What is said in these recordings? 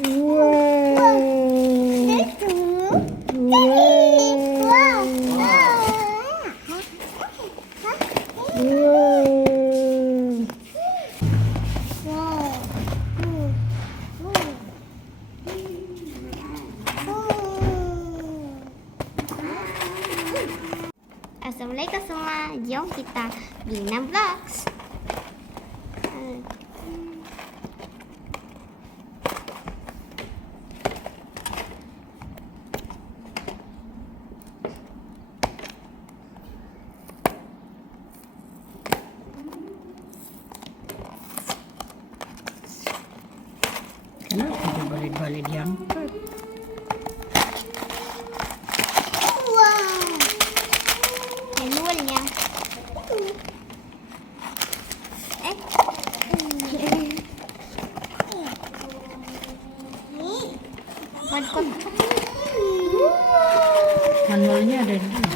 Assalamualaikum semua. Jom kita bina vlogs. Kenapa dia balik-balik diangkat? Manualnya. Manualnya ada di mana?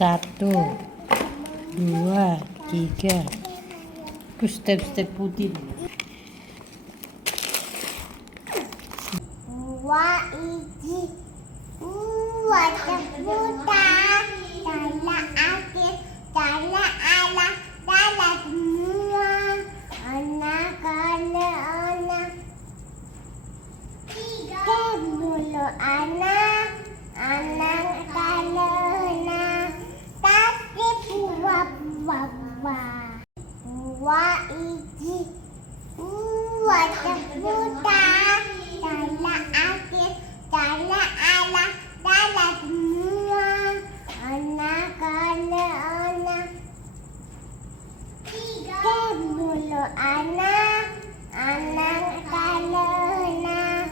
Satu, dua, tiga. Step-step putih. Dua iji, dua terbuka, dala akhir, dala ala, dala semua, anak kala anak, tiga mulu anak, anak kala anak, tapi buah-buah. Dua iji, dua terbuka, dala akhir, dala ala, dala semua, anak kala anak, tiga mulu anak, anak kala anak,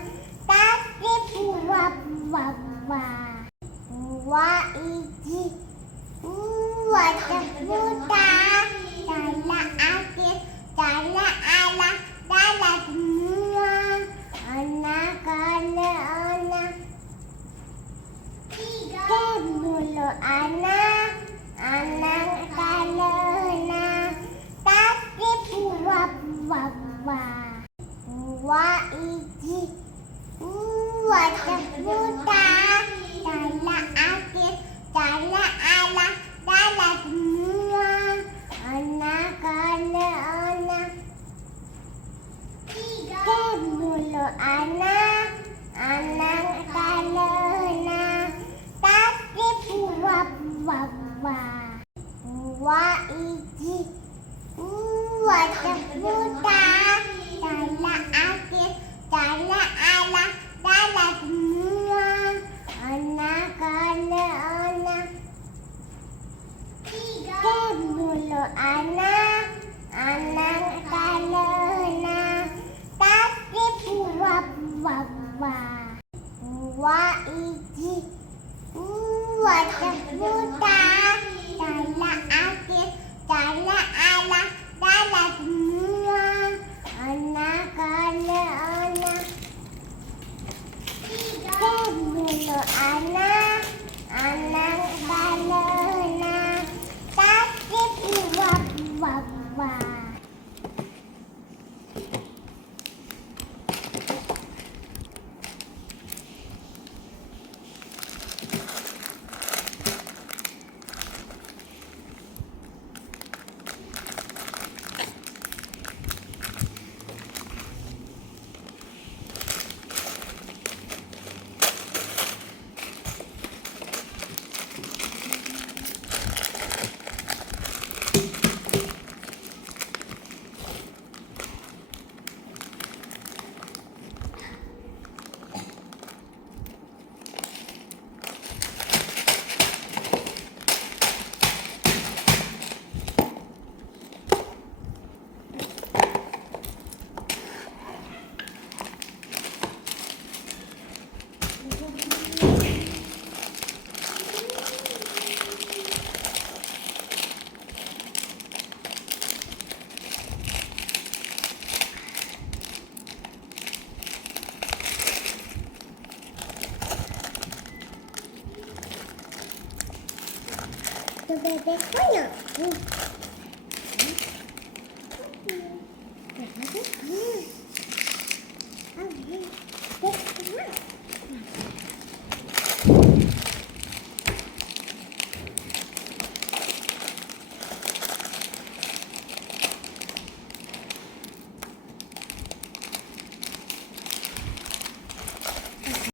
tapi buah-buah. Dua iji, dua terbuka, dala akhir, dala ala, dala semua, anak, anak kalena, tapi buah iji, buah terbuka, tala akhir, tala ala, tala semua, anak kalena, kebulu anak, anak kalena, tapi buah iji, buah terbuka, tala akhir, tala ala, tala semua, anak kalena, kebulu anak, anak kalena, tapi buah iji, buah terbuka, tala akhir, tala ala, tala semua, anak kalena, kebulu anak, anak kalena, tapi buah. Bebeknya.